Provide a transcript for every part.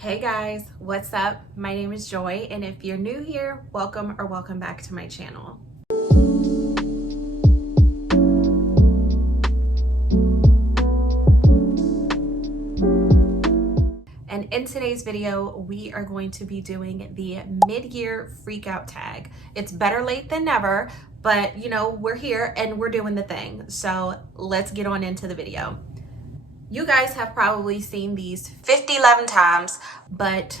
Hey guys, what's up? My name is Joy, and if you're new here, welcome back to my channel. And in today's video, we are going to be doing the mid-year freakout tag. It's better late than never, but you know, we're here and we're doing the thing. So let's get on into the video. You guys have probably seen these 11 times, but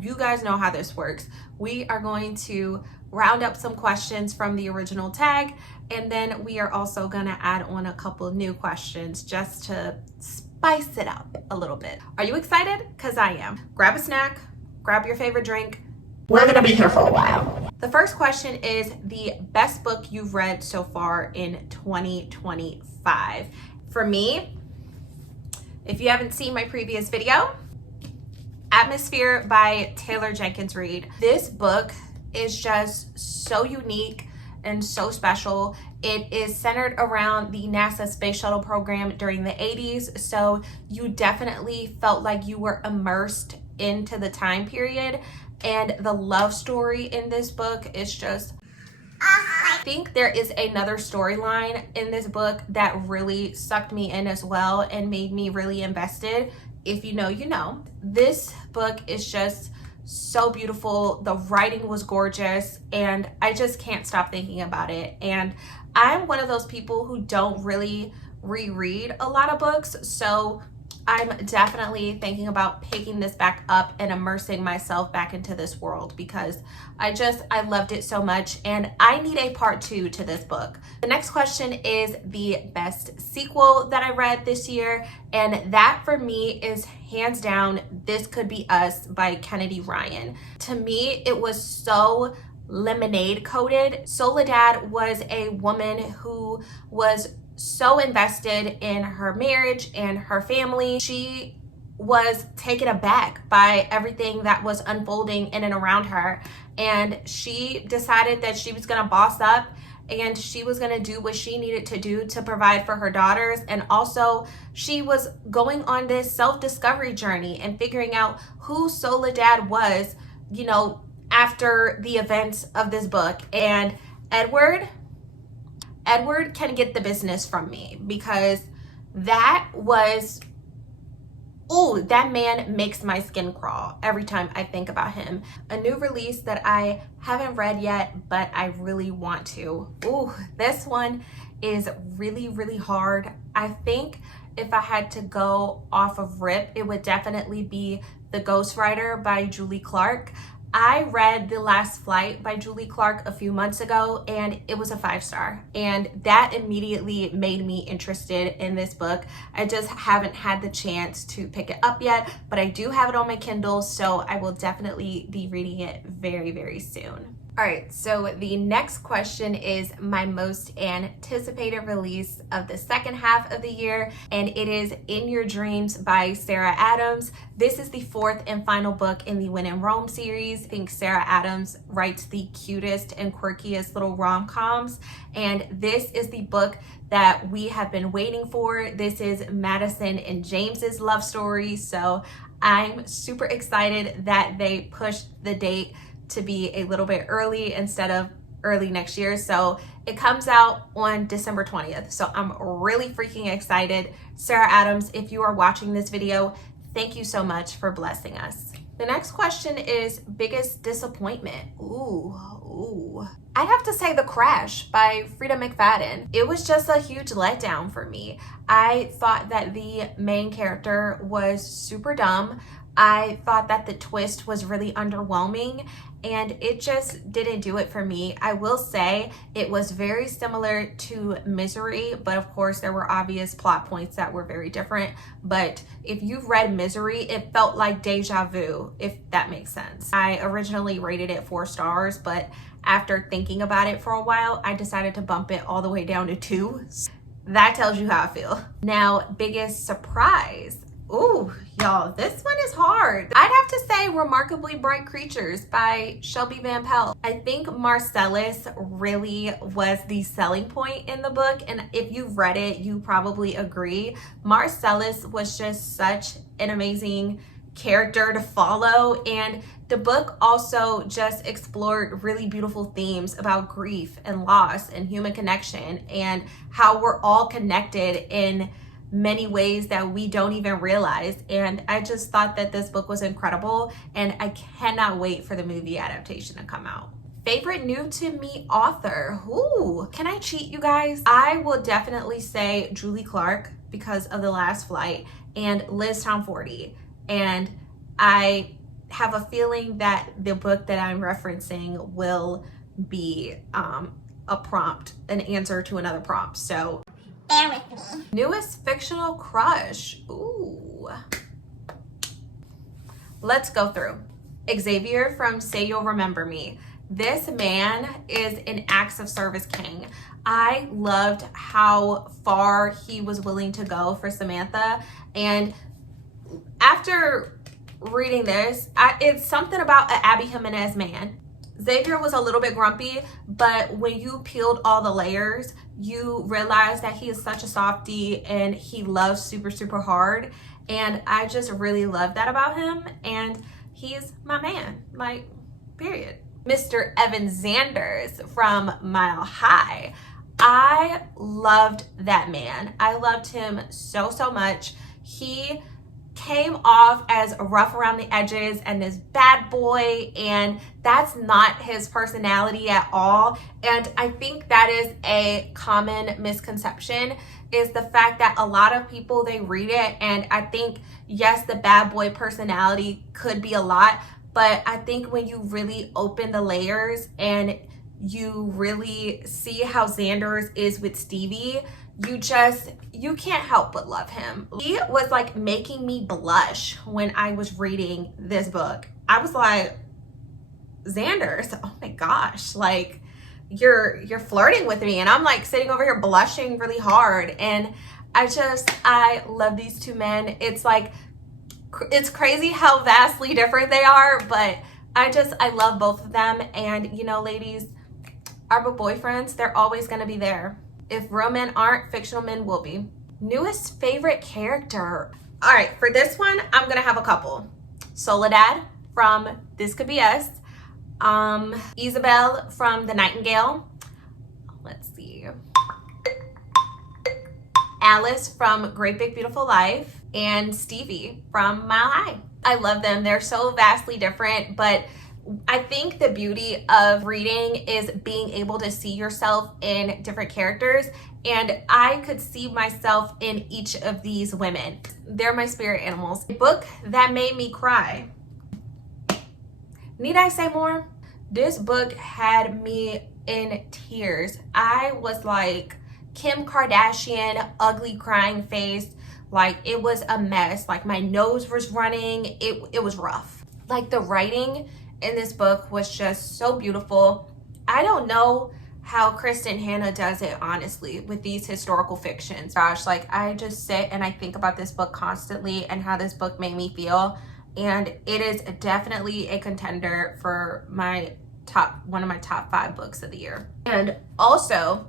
you guys know how this works. We are going to round up some questions from the original tag, and then we are also going to add on a couple new questions just to spice it up a little bit. Are you excited? Because I am. Grab a snack, grab your favorite drink. We're gonna be here for a while. The first question is the best book you've read so far in 2025. For me, if you haven't seen my previous video, Atmosphere by Taylor Jenkins Reid. This book is just so unique and so special. It is centered around the NASA space shuttle program during the 80s, so you definitely felt like you were immersed into the time period, and the love story in this book is just I think there is another storyline in this book that really sucked me in as well and made me really invested. If you know, you know. This book is just so beautiful. The writing was gorgeous, and I just can't stop thinking about it. And I'm one of those people who don't really reread a lot of books, so I'm definitely thinking about picking this back up and immersing myself back into this world because I loved it so much, and I need a part 2 to this book. The next question is the best sequel that I read this year, and that for me is hands down This Could Be Us by Kennedy Ryan. To me, it was so lemonade coated. Soledad was a woman who was so invested in her marriage and her family. She was taken aback by everything that was unfolding in and around her, and she decided that she was gonna boss up and she was gonna do what she needed to do to provide for her daughters. And also she was going on this self-discovery journey and figuring out who Soledad was, you know, after the events of this book. And Edward can get the business from me because that man makes my skin crawl every time I think about him. A new release that I haven't read yet, but I really want to. This one is really, really hard. I think if I had to go off of rip, it would definitely be The Ghostwriter by Julie Clark. I read The Last Flight by Julie Clark a few months ago, and it was a 5-star, and that immediately made me interested in this book. I just haven't had the chance to pick it up yet, but I do have it on my Kindle, so I will definitely be reading it very, very soon. All right, so the next question is my most anticipated release of the second half of the year, and it is In Your Dreams by Sarah Adams. This is the 4th and final book in the When in Rome series. I think Sarah Adams writes the cutest and quirkiest little rom-coms, and this is the book that we have been waiting for. This is Madison and James's love story, so I'm super excited that they pushed the date to be a little bit early instead of early next year. So it comes out on December 20th. So I'm really freaking excited. Sarah Adams, if you are watching this video, thank you so much for blessing us. The next question is biggest disappointment. I'd have to say The Crash by Frida McFadden. It was just a huge letdown for me. I thought that the main character was super dumb. I thought that the twist was really underwhelming, and it just didn't do it for me. I will say it was very similar to Misery, but of course there were obvious plot points that were very different. But if you've read Misery, it felt like deja vu, if that makes sense. I originally rated it 4 stars, but after thinking about it for a while, I decided to bump it all the way down to 2. That tells you how I feel. Now, biggest surprise. Y'all, this one is hard. I'd have to say Remarkably Bright Creatures by Shelby Van Pelt. I think Marcellus really was the selling point in the book, and if you've read it, you probably agree. Marcellus was just such an amazing character to follow. And the book also just explored really beautiful themes about grief and loss and human connection and how we're all connected in many ways that we don't even realize. And I just thought that this book was incredible, and I cannot wait for the movie adaptation to come out. Favorite new to me author? Ooh, can I cheat, you guys? I will definitely say Julie Clark because of The Last Flight and Liz Tomforty. And I have a feeling that the book that I'm referencing will be a prompt, an answer to another prompt. So Bear with me. newest fictional crush. Ooh. Let's go through. Xavier from Say You'll Remember Me. This man is an acts of service king. I loved how far he was willing to go for Samantha. And after reading this, it's something about an Abby Jimenez man. Xavier was a little bit grumpy, but when you peeled all the layers, you realize that he is such a softie and he loves super, super hard. And I just really love that about him. And he's my man, like, period. Mr. Evan Zanders from Mile High. I loved that man. I loved him so, so much. He came off as rough around the edges and this bad boy, and that's not his personality at all. And I think that is a common misconception, is the fact that a lot of people, they read it and I think, yes, the bad boy personality could be a lot, but I think when you really open the layers and you really see how Xanders is with Stevie, you can't help but love him. He was like making me blush when I was reading this book. I was like, Xanders, oh my gosh, like you're flirting with me. And I'm like sitting over here blushing really hard. And I love these two men. It's like, it's crazy how vastly different they are, but I love both of them. And you know, ladies, our boyfriends, they're always gonna be there. If real men aren't, fictional men will be. Newest favorite character. All right, for this one, I'm gonna have a couple. Soledad from This Could Be Us. Isabel from The Nightingale. Let's see. Alice from Great Big Beautiful Life. And Stevie from Mile High. I love them. They're so vastly different, but I think the beauty of reading is being able to see yourself in different characters, and I could see myself in each of these women. They're my spirit animals. A book that made me cry. Need I say more? This book had me in tears. I was like Kim Kardashian, ugly crying face. Like, it was a mess. Like, my nose was running. It was rough. Like, the writing in this book was just so beautiful. I don't know how Kristen Hanna does it, honestly, with these historical fictions. Gosh, like, I just sit and I think about this book constantly and how this book made me feel. And it is definitely a contender for one of my top 5 books of the year. And also,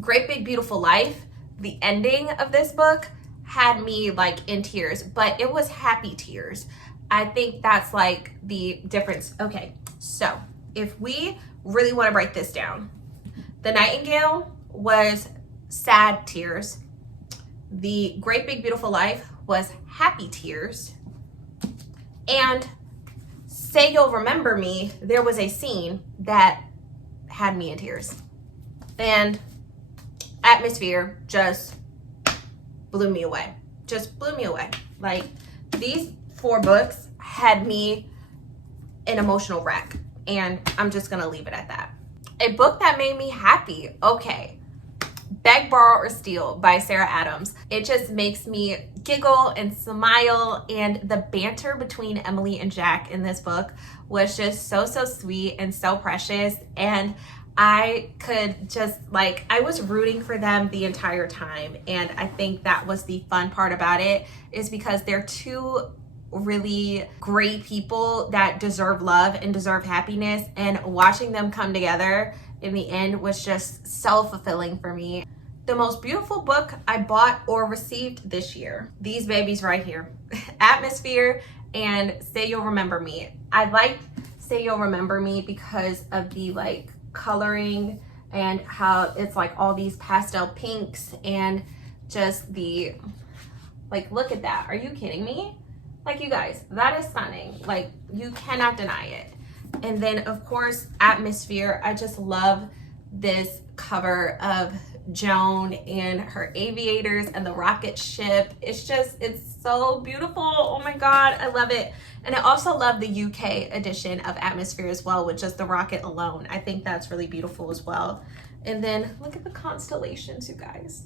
Great Big Beautiful Life, the ending of this book had me like in tears, but it was happy tears. I think that's like the difference. Okay, so if we really want to break this down, The Nightingale was sad tears. The Great Big Beautiful Life was happy tears. And Say You'll Remember Me, there was a scene that had me in tears. And Atmosphere just blew me away. Just blew me away. Like, these 4 books had me an emotional wreck, and I'm just gonna leave it at that. A book that made me happy. Okay, Beg, Borrow, or Steal by Sarah Adams. It just makes me giggle and smile, and the banter between Emily and Jack in this book was just so, so sweet and so precious. And I could just, like, I was rooting for them the entire time. And I think that was the fun part about it, is because they're 2 really great people that deserve love and deserve happiness. And watching them come together in the end was just so fulfilling for me. The most beautiful book I bought or received this year. These babies right here. Atmosphere and Say You'll Remember Me. I liked Say You'll Remember Me because of the like coloring and how it's like all these pastel pinks and just the, like, look at that. Are you kidding me? Like, you guys, that is stunning. Like, you cannot deny it. And then of course, Atmosphere. I just love this cover of Joan and her aviators and the rocket ship. It's so beautiful. Oh my God, I love it. And I also love the UK edition of Atmosphere as well, with just the rocket alone. I think that's really beautiful as well. And then look at the constellations, you guys.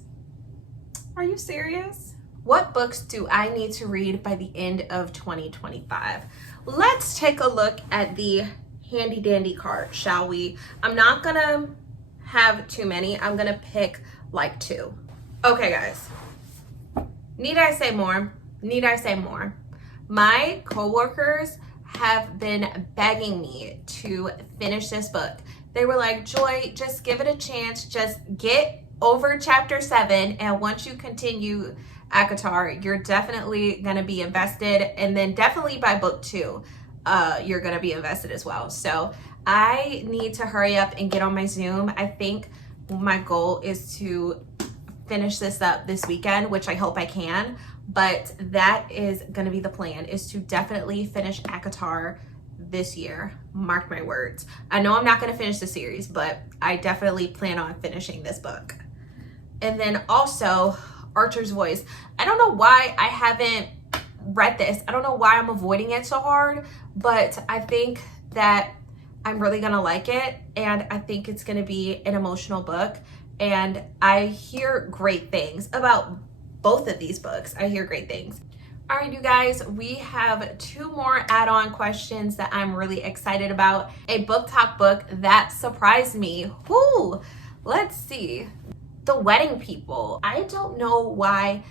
Are you serious? What books do I need to read by the end of 2025? Let's take a look at the handy dandy card, shall we? I'm not gonna have too many. I'm gonna pick like 2. Okay, guys. Need I say more? Need I say more? My coworkers have been begging me to finish this book. They were like, Joy, just give it a chance. Just get over chapter 7. And once you continue ACOTAR, you're definitely going to be invested. And then definitely by book 2, you're going to be invested as well. So I need to hurry up and get on my Zoom. I think my goal is to finish this up this weekend, which I hope I can. But that is going to be the plan, is to definitely finish ACOTAR this year. Mark my words. I know I'm not going to finish the series, but I definitely plan on finishing this book. And then also Archer's Voice. I don't know why I haven't read this. I don't know why I'm avoiding it so hard, but I think that I'm really going to like it. And I think it's going to be an emotional book. And I hear great things about both of these books. I hear great things. All right, you guys, we have 2 more add-on questions that I'm really excited about. A BookTok book that surprised me. Whoo! Let's see. The Wedding People. I don't know why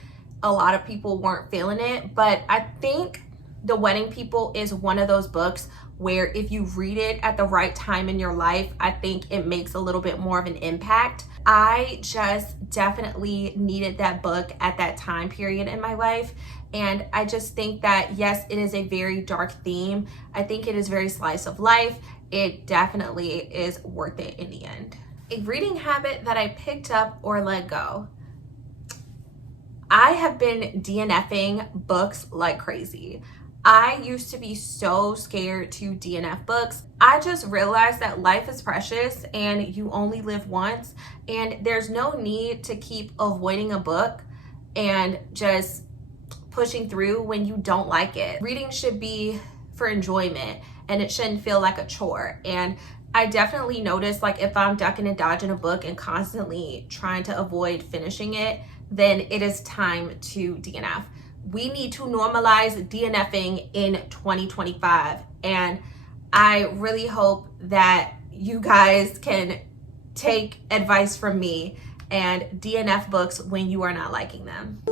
a lot of people weren't feeling it, but I think The Wedding People is one of those books where if you read it at the right time in your life, I think it makes a little bit more of an impact. I just definitely needed that book at that time period in my life. And I just think that, yes, it is a very dark theme. I think it is very slice of life. It definitely is worth it in the end. A reading habit that I picked up or let go. I have been DNFing books like crazy. I used to be so scared to DNF books. I just realized that life is precious and you only live once, and there's no need to keep avoiding a book and just pushing through when you don't like it. Reading should be for enjoyment and it shouldn't feel like a chore. And I definitely notice, like, if I'm ducking and dodging a book and constantly trying to avoid finishing it, then it is time to DNF. We need to normalize DNFing in 2025. And I really hope that you guys can take advice from me and DNF books when you are not liking them.